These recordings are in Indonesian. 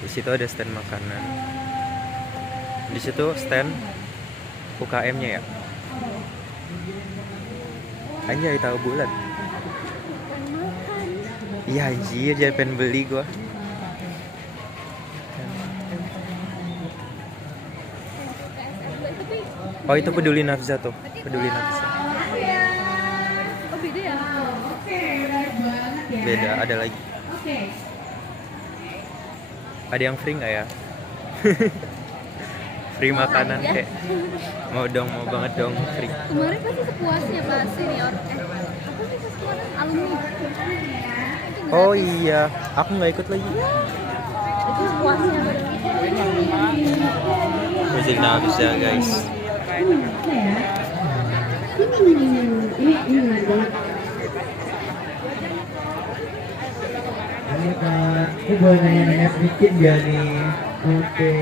Di situ ada stand makanan. Di situ stand UKM-nya ya. Anjay, tahu bulat. Iya anjir, jadi pengen beli gua. Oh itu Peduli Nafza tuh, Peduli Nafza. Oh beda ya? Beda, ada lagi. Ada yang free nggak ya? Free makanan kayak mau banget dong free. Kemarin pasti sepuasnya pas senior. Apa sih pas kemarin alumni? Oh iya, aku nggak ikut lagi. Itu sepuasnya. Musik Nafza guys. Ini menarik banget. Ini Kak, ini boleh nanya-nanya sedikit gak nih? Oke.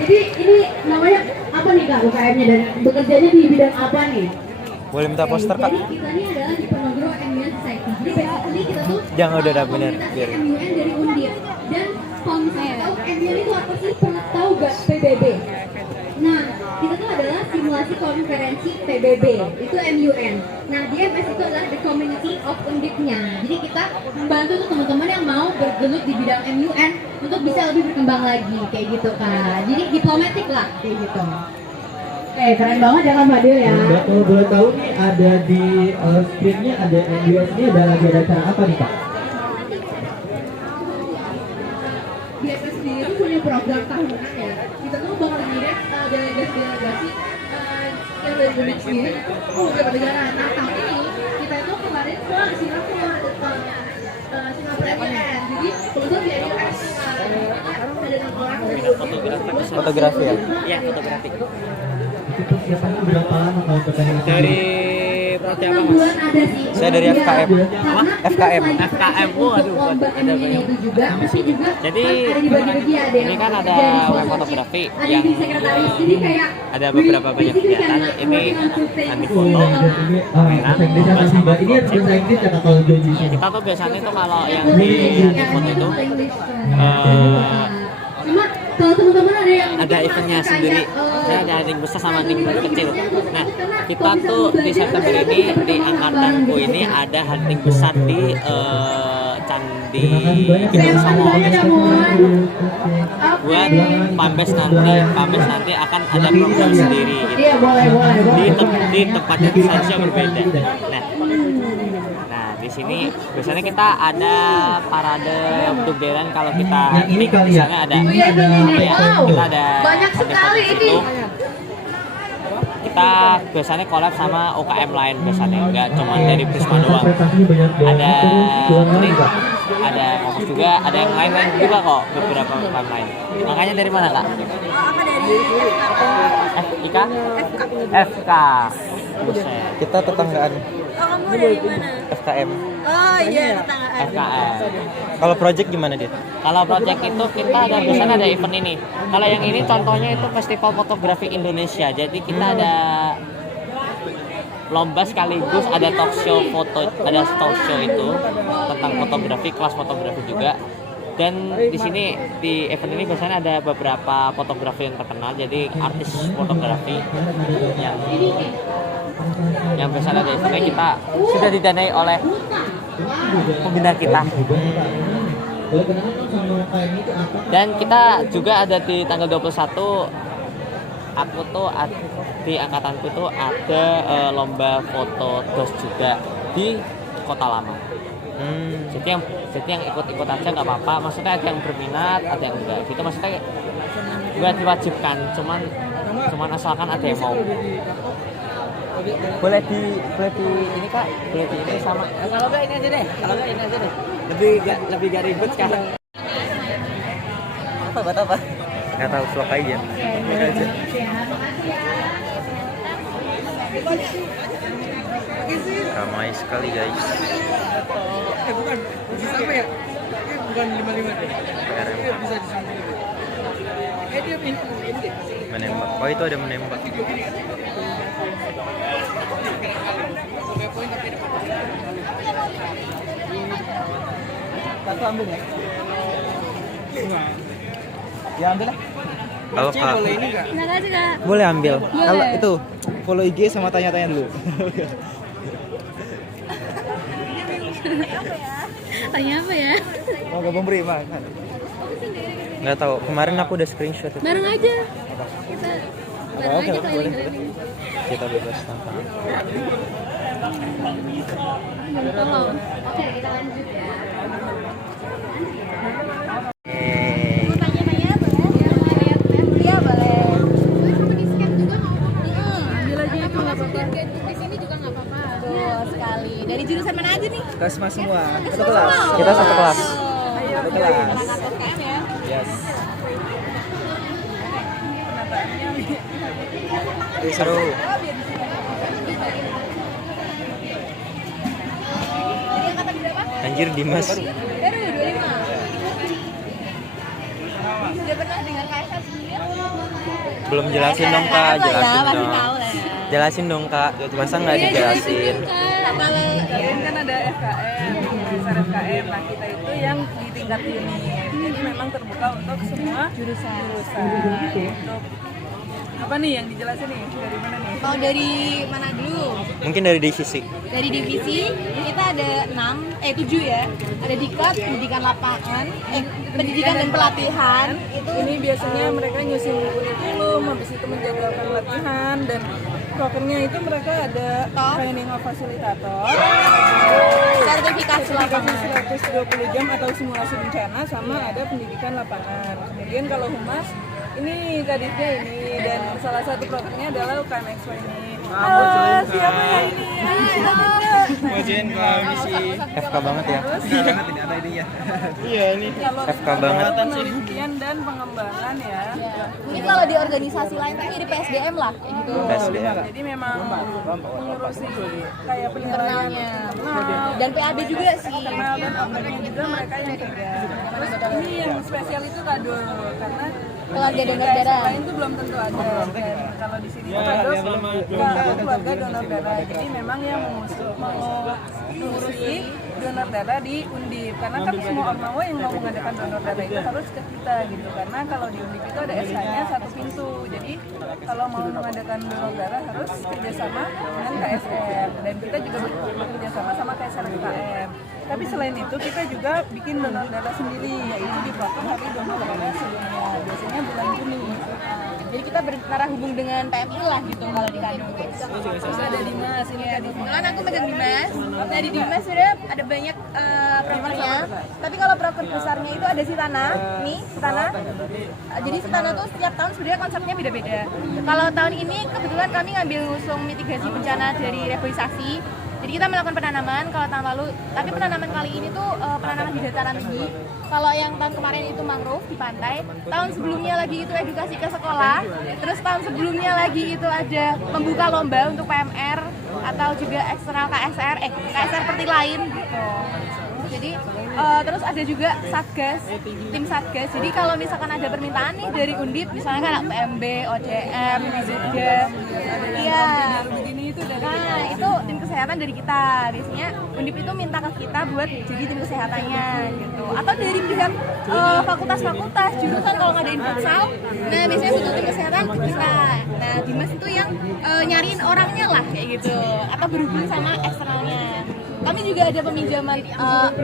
Jadi ini namanya apa nih Kak UKM-nya dan bekerjanya di bidang apa nih? Boleh minta poster Kak? Jadi kita ini adalah di Penogro MUN Society. Jadi basically kita tuh Jangan udah bener biar. MUN dari Undip. Dan kalau misalnya tahu MUN itu apa sih? Pernah tahu gak PBB? Nah, kita tuh adalah simulasi konferensi PBB, itu MUN. Nah, DMS itu adalah the community of Undipnya. Jadi kita membantu tuh teman-teman yang mau bergelut di bidang MUN untuk bisa lebih berkembang lagi, kayak gitu Kak. Jadi diplomatik lah, kayak gitu. Oke, keren banget ya Kak Fadil ya. Kalau boleh tahu nih ada di screen-nya ada MUN-nya ada acara apa nih Kak? DMS sendiri tuh punya program tahunan ya. Kita tuh bakal ngirim delegasi yang dari Undip sendiri itu beberapa negara. Nah tahun ini kita itu kemarin ke Singapura Singapura MUN. Jadi kebetulan di MUN ada 6 orang dari Undip. Fotografi ya? Iya, fotografi. Itu persiapannya berapa lama kalau pertandingan? Dari prodi apa 6 Mas? bulan ada sih. Saya dari FKM. Karena FKM. kita selain FKM. Oh, aduh, lomba ada MUN banyak. itu juga, tapi juga Jadi, ada dibagi-bagi ada yang ini kan ada jadi web sponsorship, fotografi ada yang di sekretaris. Jadi kayak ada beberapa banyak basically kegiatan. karena Ini working on two things. nanti foto, Bahasa Inggris apa sih Mbak? Ini harus bahasa Inggris ya Kak kalau Joji. kita tuh biasanya tuh kalau yang Boleh di foto itu Cuma kalau teman-teman ada yang ada eventnya sendiri. Saya ada ring besar sama ring kecil. Nah, kita tuh di September ini di angkatanku ini ada hunting besar di Candi Gunung Samo. Buat Pambes nanti akan ada program sendiri gitu. Iya boleh. Di tempatnya seharusnya berbeda. Nah, di sini biasanya kita ada parade bendera kalau kita Ini kali ya? misalnya ada Ini ada kita ada banyak sekali foto-foto ini. itu. Kita biasanya collab sama UKM lain biasanya, nggak cuma dari Prisma doang. Ada ini, ada Kompas juga, ada yang lain juga kok, beberapa UKM lain. Makanya dari mana Kak? Aku dari Ika? FK. Buset. Kita tetanggaan Oh kamu dari mana? FKM. Oh iya tetanggaan. FKM. Kalau project gimana dia? Kalau project itu kita ada biasanya ada event ini. Kalau yang ini contohnya itu Festival Fotografi Indonesia. Jadi kita ada lomba sekaligus ada talk show itu tentang fotografi, kelas fotografi juga. Dan di sini di event ini biasanya ada beberapa fotografi yang terkenal. Jadi artis fotografi yang biasanya ada eventnya kita sudah didanai oleh pembina kita. Dan kita juga ada di tanggal 21 aku tuh di angkatanku tuh ada lomba foto dos juga di Kota Lama. Jadi yang ikut aja nggak apa-apa. Maksudnya ada yang berminat, ada yang enggak. Gitu maksudnya nggak diwajibkan. Cuman asalkan ada yang mau. Boleh di ini Kak, boleh di ini sama. Kalau enggak ini aja deh. Lebih gak ribet sekarang. Apa? Nggak tahu, vlog aja. Vlog aja. Ramai sekali guys. Bukan, sama ya? Bukan 55 deh. PRM. Bisa di sini. Dia Menembak. Oh itu ada menembak. Satu ambil ya. Ya ambil lah. Halo kak, Boleh ini nggak? Terima kasih kak. boleh ambil. Kalau itu follow IG sama tanya-tanya dulu. Tanya apa ya? Mau gabung beri mah. Nggak tahu. Kemarin aku udah screenshot itu. Bareng aja. Kita bareng Oke, aja boleh. keliling-keliling. Kita bebas tantangan. Tolong. Oke, kita lanjut ya. Eh, Tanya-tanya boleh? Iya boleh. Boleh sama di scan juga nggak apa-apa. Ambil aja itu nggak apa-apa. Di sini juga nggak apa-apa. Betul sekali. Dari jurusan mana aja nih? Kasma semua. Satu kelas. kita satu kelas. Satu kelas. UKM ya. Yes. Seru. Anjir Dimas. Baru 25. Sudah pernah dengar KSR sebelumnya? Belum jelasin dong kak, jelasin pasti dong. tahu lah. Jelasin dong kak. Masa nggak dijelasin? Kalau Kan ada FKM, jurusan FKM. Nah kita itu yang di tingkat unit. Jadi memang terbuka untuk semua jurusan. Untuk apa nih yang dijelasin nih? Dari mana nih? mau dari mana dulu? Mungkin dari divisi. Dari divisi kita ada 7 ya. Ada diklat, pendidikan lapangan, pendidikan dan pelatihan. Itu ini biasanya mereka nyusun kurikulum, habis itu menjadwalkan latihan dan prokernya itu mereka ada training of fasilitator, Sertifikasi lapangan. 120 jam atau simulasi bencana, sama ada pendidikan lapangan. Kemudian kalau humas ini kaditnya ini, dan salah satu prokernya adalah UKM Expo ini. Halo, siapa ya ini? Majuin komisi. FK banget ya. Tidak ada ininya. Iya ini. Kalau FK banget. penelitian dan pengembangan ya. Mungkin kalau di organisasi lain tuh mirip PSDM lah kayak gitu. PSDM. Jadi memang mengurusi kayak penilaian internal Dan PAB juga sih. internal dan outputnya juga mereka yang pegang. Terus ini yang spesial itu kado, karena Keluarga donor daerah darah. lain tuh belum tentu ada. Dan kalau di sini tuh kado keluarga donor darah. Jadi memang yang mengurusi donor darah di Undip, karena kan semua ormawa yang mau mengadakan donor darah itu harus ke kita gitu, karena kalau di Undip itu ada SK-nya satu pintu. Jadi kalau mau mengadakan donor darah harus kerjasama dengan KSR, dan kita juga bekerja sama sama KSR UKM. Tapi selain itu kita juga bikin donor darah sendiri, yaitu di proker hari donor darah sebelumnya, biasanya bulan Juni. Jadi kita berdarah hubung dengan PMI lah gitu kalau di Kandung. Terus ada Dimas, ini ada Dimas. Kan aku megang Dimas. Nah di Dimas sebenarnya ada banyak prokernya. Tapi kalau proker besarnya itu ada Sitana, nih Sitana. Jadi Sitana tuh setiap tahun sebenarnya konsepnya beda-beda. Kalau tahun ini kebetulan kami ngambil ngusung mitigasi bencana dari reboisasi. Jadi kita melakukan penanaman kalau tahun lalu, tapi penanaman kali ini tuh penanaman di dataran tinggi. Kalau yang tahun kemarin itu mangrove di pantai, tahun sebelumnya lagi itu edukasi ke sekolah, terus tahun sebelumnya lagi itu ada membuka lomba untuk PMR atau juga eksternal KSR, KSR seperti lain gitu. Jadi terus ada juga satgas, tim satgas. Jadi kalau misalkan ada permintaan nih dari Undip, misalnya kan PMB, ODM, Zda, iya. Begini itu dari Nah itu tim kesehatan dari kita. Biasanya Undip itu minta ke kita buat jadi tim kesehatannya gitu. Atau dari pihak fakultas-fakultas jurusan kalau ngadain futsal, nah biasanya butuh tim kesehatan ke kita. Nah Dimas itu yang nyariin orangnya lah kayak gitu. Atau berhubung sama eksternalnya. Kami juga ada peminjaman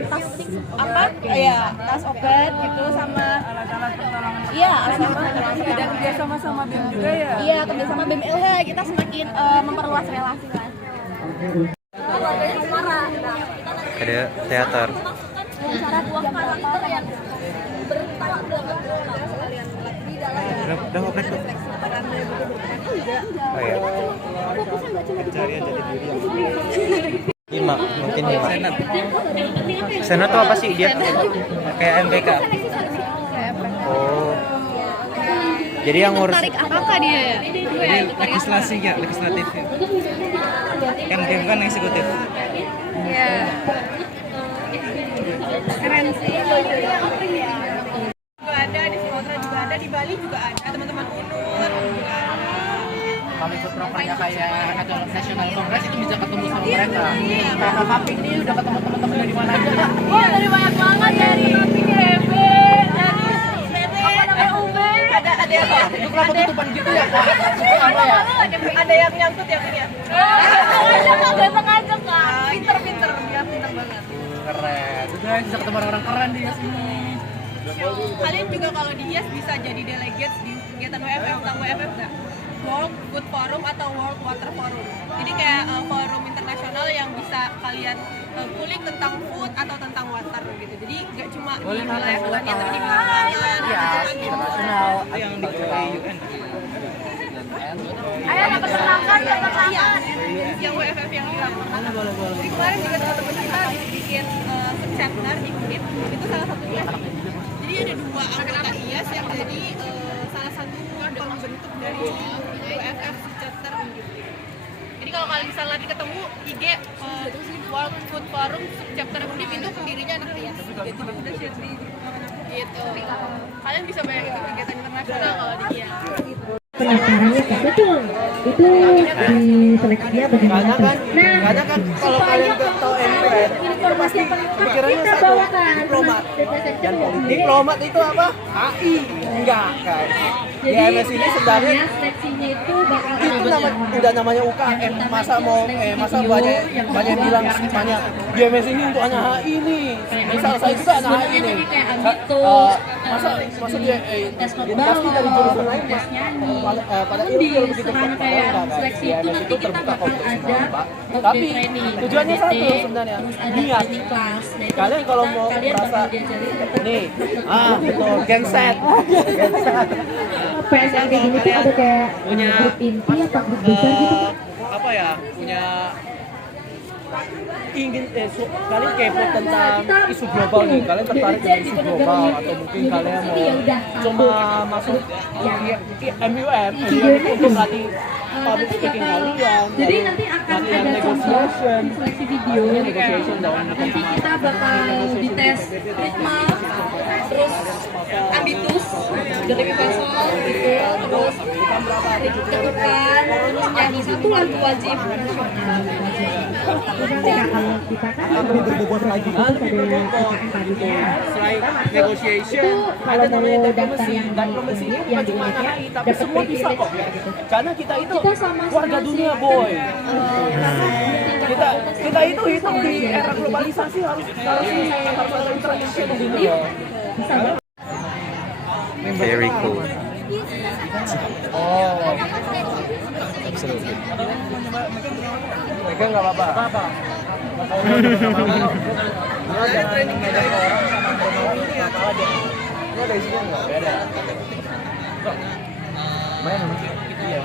tas tas obat gitu sama alat-alat pertolongan. iya alat-alat pertolongan. Dan kerja sama BEM juga ya. Iya, kerjasama BEM LH kita semakin memperluas relasi lah. Ada teater. Cara buah karakter yang bertolak belakang Udah ngoprek tuh. Oh iya. Lima, mungkin 5. Senat tuh apa sih dia? Kayak MPK. Oh. Jadi yang ngurus apakah dia ya? Jadi legislasi ya, legislatif ya. Yang dia kan eksekutif. Iya. Keren sih. Ada di Sumatera juga ada, di Bali juga ada, teman-teman UNUR. Kalau ikut prokernya kayak ajang nasional kongres itu bisa ketemu sama mereka. Karena Kaping ini udah ketemu teman-teman dari mana aja kak? Oh dari banyak banget dari PGB, dari itu ya Kak? Itu apa ya? Ada yang nyangkut ya ini ya. Gampang aja kak. Pinter dia pinter banget. Keren. Itu guys bisa ketemu orang-orang keren di sini. Kalian juga kalau di IAS bisa jadi delegates di kegiatan WFF. Tahu WFF nggak? World Food Forum atau World Water Forum. Jadi kayak forum internasional yang bisa kalian kulik tentang food atau tentang water gitu. Jadi nggak cuma di wilayah kalian tapi di wilayah Internasional yang di UN. Ayo yang perkenalkan yang WFF yang hilang. Jadi kemarin juga teman-teman kita habis bikin chapter di Undip, itu salah satunya. Jadi ada 2 anggota IAS yang jadi salah satu pembentuk dari WFF chapter Undip. Jadi kalau kalian bisa nanti ketemu IG World Food Forum chapter Undip itu pendirinya anak IAS. Jadi udah share di gitu. Kalian bisa banyak ikut kegiatan internasional kalau di IAS. Pendaftarannya Kak, betul. Itu di seleksinya bagaimana tuh? Nah, kalau kalian tahu MPR, informasi yang paling lengkap pikirannya kita satu, bawakan. diplomat. Dan Diplomat itu apa? HI. Enggak kan. Di MS ini sebenarnya seleksinya itu bakal itu udah namanya UKM. Masa banyak bilang banyak di MS ini untuk anak HI nih. Misal saya juga anak HI nih. Masa dia pasti dari jurusan lain pada ilmu begitu kayak seleksi itu nanti kita bakal ada tapi tujuannya satu sebenarnya niat kalian kalau mau merasa nih betul genset PSN kayak gini tuh ada kayak grup inti atau grup besar gitu. apa ya punya ingin kalian kepo tentang isu global nih, kalian tertarik dengan isu global atau mungkin kalian mau cuma masuk MUM itu untuk melatih public speaking kalian. Jadi nanti akan ada contoh seleksi video nanti kita bakal dites ritme, terus ambitus, dari visual gitu, terus ketukan, terus nyanyi 1 lagu wajib nasional kalau kita kan berbobot lagi itu ada KKN tadi Selain negotiation, itu kalau mau daftar yang yang di Indonesia tapi semua bisa kok. Karena kita itu warga dunia boy. Kita itu hitung di era globalisasi harus ada interaksi di dunia. Very cool. Oh. Absolutely. Megang nggak apa-apa. Ada training dari orang sama teknologi ini ya kalau dia. Ini ada isinya nggak? Beda. Main sama iya.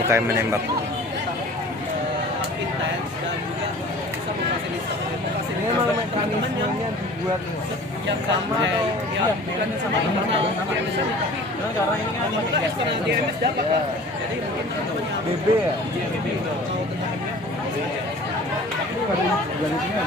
UKM menembak. Ini malah mekanismenya dibuat yang sama atau bukan sama internal tapi karena ini kan eksternal DMS dapat kan. Jadi mungkin BB ya. BB. Ini baru garisnya.